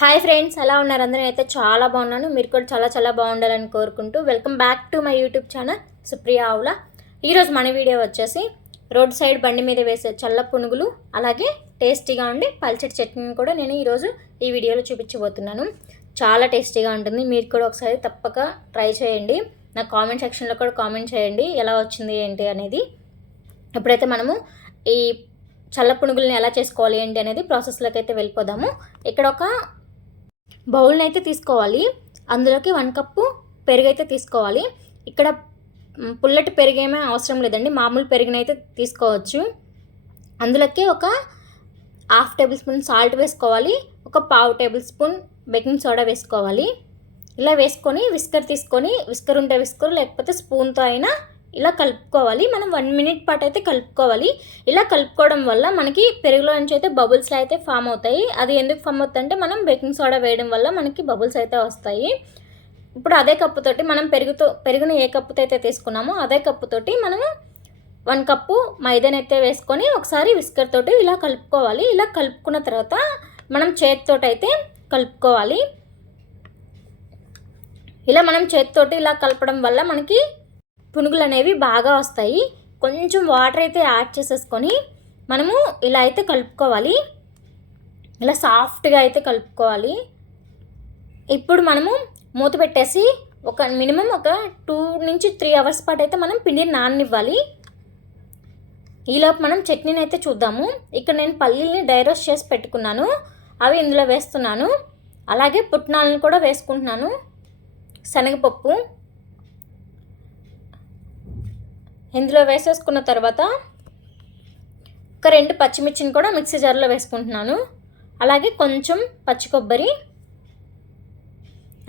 Hi friends ఎలా ఉన్నారు? అందరూ అయితే చాలా బాగున్నాను. మీరు కూడా చాలా చాలా బాగుండాలని కోరుకుంటూ welcome back to my YouTube channel Supriya Avula. ఈరోజు మన వీడియో వచ్చేసి రోడ్ సైడ్ బండి మీద వేసే చల్ల పునుగులు అలాగే టేస్టీగా ఉండి పల్చటి చట్నీని కూడా నేను ఈరోజు ఈ వీడియోలో చూపించబోతున్నాను. చాలా టేస్టీగా ఉంటుంది. మీరు కూడా ఒకసారి తప్పక ట్రై చేయండి. నా కామెంట్ సెక్షన్లో కూడా కామెంట్ చేయండి. ఎలా వచ్చింది ఏంటి అనేది. ఎప్పుడైతే మనము ఈ చల్ల పునుగుల్ని ఎలా చేసుకోవాలి ఏంటి అనేది ప్రాసెస్లోకి అయితే వెళ్ళిపోదాము. ఇక్కడ ఒక బౌల్ని అయితే తీసుకోవాలి. అందులోకి వన్ కప్పు పెరుగు అయితే తీసుకోవాలి. ఇక్కడ పుల్లటి పెరుగేమీ అవసరం లేదండి. మామూలు పెరుగునైతే తీసుకోవచ్చు. అందులోకి ఒక హాఫ్ టేబుల్ స్పూన్ సాల్ట్ వేసుకోవాలి. ఒక పావు టేబుల్ స్పూన్ బేకింగ్ సోడా వేసుకోవాలి. ఇలా వేసుకొని విస్కర్ తీసుకొని విస్కర్ ఉంటే విస్కర్ లేకపోతే స్పూన్తో అయినా ఇలా కలుపుకోవాలి. మనం వన్ మినిట్ పాటు అయితే కలుపుకోవాలి. ఇలా కలుపుకోవడం వల్ల మనకి పెరుగులో నుంచి అయితే బబుల్స్ అయితే ఫామ్ అవుతాయి. అది ఎందుకు ఫామ్ అవుతుంది అంటే మనం బేకింగ్ సోడా వేయడం వల్ల మనకి బబుల్స్ అయితే వస్తాయి. ఇప్పుడు అదే కప్పుతోటి మనం పెరుగుతో పెరుగుని ఏ కప్పుతో అయితే తీసుకున్నామో అదే కప్పుతోటి మనము వన్ కప్పు మైదాని అయితే వేసుకొని ఒకసారి విస్కర్ తోటి ఇలా కలుపుకోవాలి. ఇలా కలుపుకున్న తర్వాత మనం చేతితోటి అయితే కలుపుకోవాలి. ఇలా మనం చేతితోటి ఇలా కలపడం వల్ల మనకి పునుగులు అనేవి బాగా వస్తాయి. కొంచెం వాటర్ అయితే యాడ్ చేసేసుకొని మనము ఇలా అయితే కలుపుకోవాలి. ఇలా సాఫ్ట్గా అయితే కలుపుకోవాలి. ఇప్పుడు మనము మూత పెట్టేసి ఒక మినిమం ఒక టూ నుంచి త్రీ అవర్స్ పాటు అయితే మనం పిండిని నాననివ్వాలి. ఈలోపు మనం చట్నీని అయితే చూద్దాము. ఇక్కడ నేను పల్లీల్ని డైరోస్ట్ చేసి పెట్టుకున్నాను. అవి ఇందులో వేస్తున్నాను. అలాగే పుట్నాలను కూడా వేసుకుంటున్నాను. శనగపప్పు. ఇందులో వేసేసుకున్న తర్వాత ఒక రెండు పచ్చిమిర్చిని కూడా మిక్సీ జార్లో వేసుకుంటున్నాను. అలాగే కొంచెం పచ్చి కొబ్బరి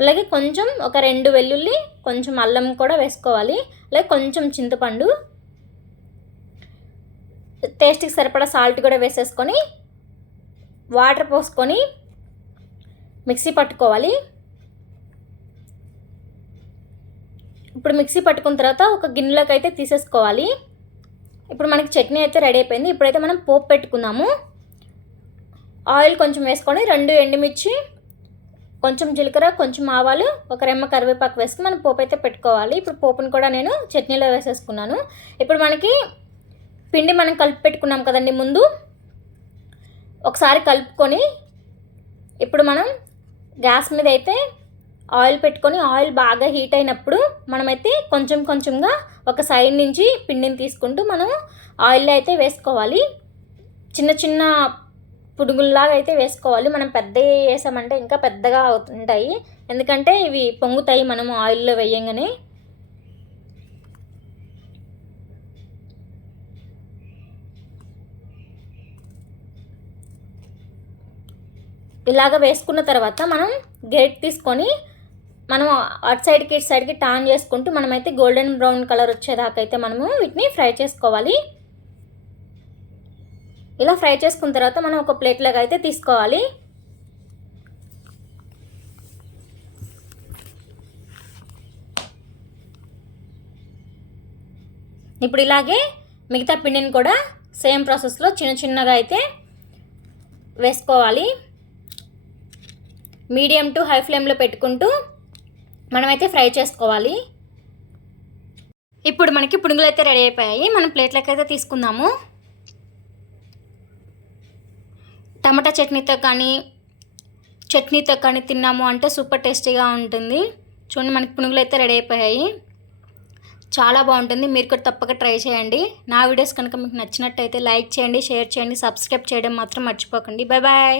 అలాగే కొంచెం ఒక రెండు వెల్లుల్లి కొంచెం అల్లం కూడా వేసుకోవాలి. అలాగే కొంచెం చింతపండు టేస్ట్కి సరిపడా సాల్ట్ కూడా వేసేసుకొని వాటర్ పోసుకొని మిక్సీ పట్టుకోవాలి. ఇప్పుడు మిక్సీ పట్టుకున్న తర్వాత ఒక గిన్నెలోకి అయితే తీసేసుకోవాలి. ఇప్పుడు మనకి చట్నీ అయితే రెడీ అయిపోయింది. ఇప్పుడైతే మనం పోపు పెట్టుకుందాము. ఆయిల్ కొంచెం వేసుకొని రెండు ఎండుమిర్చి కొంచెం జీలకర్ర కొంచెం ఆవాలు ఒక రెమ్మ కరివేపాకు వేసుకుని మనం పోపు అయితే పెట్టుకోవాలి. ఇప్పుడు పోపుని కూడా నేను చట్నీలో వేసేసుకున్నాను. ఇప్పుడు మనకి పిండి మనం కలిపి పెట్టుకున్నాం కదండి ముందు. ఒకసారి కలుపుకొని ఇప్పుడు మనం గ్యాస్ మీద అయితే ఆయిల్ పెట్టుకొని ఆయిల్ బాగా హీట్ అయినప్పుడు మనమైతే కొంచెం కొంచెంగా ఒక సైడ్ నుంచి పిండిని తీసుకుంటూ మనం ఆయిల్లో అయితే వేసుకోవాలి. చిన్న చిన్న పుడుగుల్లాగా అయితే వేసుకోవాలి. మనం పెద్దవి వేసామంటే ఇంకా పెద్దగా అవుతుంటాయి. ఎందుకంటే ఇవి పొంగుతాయి మనం ఆయిల్లో వేయంగానే. ఇలాగ వేసుకున్న తర్వాత మనం గేట్ తీసుకొని మనం అటు సైడ్కి ఇటు సైడ్కి టాన్ చేసుకుంటూ మనమైతే గోల్డెన్ బ్రౌన్ కలర్ వచ్చేదాకా అయితే మనము వీటిని ఫ్రై చేసుకోవాలి. ఇలా ఫ్రై చేసుకున్న తర్వాత మనం ఒక ప్లేట్లోకి అయితే తీసుకోవాలి. ఇప్పుడు ఇలాగే మిగతా పిండిని కూడా సేమ్ ప్రాసెస్లో చిన్న చిన్నగా అయితే వేసుకోవాలి. మీడియం టు హై ఫ్లేమ్లో పెట్టుకుంటూ మనమైతే ఫ్రై చేసుకోవాలి. ఇప్పుడు మనకి పునుగులు అయితే రెడీ అయిపోయాయి. మనం ప్లేట్లోకి అయితే తీసుకుందాము. టమాటా చట్నీతో కానీ చట్నీతో కానీ తిన్నాము అంటే సూపర్ టేస్టీగా ఉంటుంది. చూడండి మనకి పునుగులు అయితే రెడీ అయిపోయాయి. చాలా బాగుంటుంది. మీరు కూడా తప్పక ట్రై చేయండి. నా వీడియోస్ కనుక మీకు నచ్చినట్టయితే లైక్ చేయండి షేర్ చేయండి సబ్స్క్రైబ్ చేయడం మాత్రం మర్చిపోకండి. Bye bye.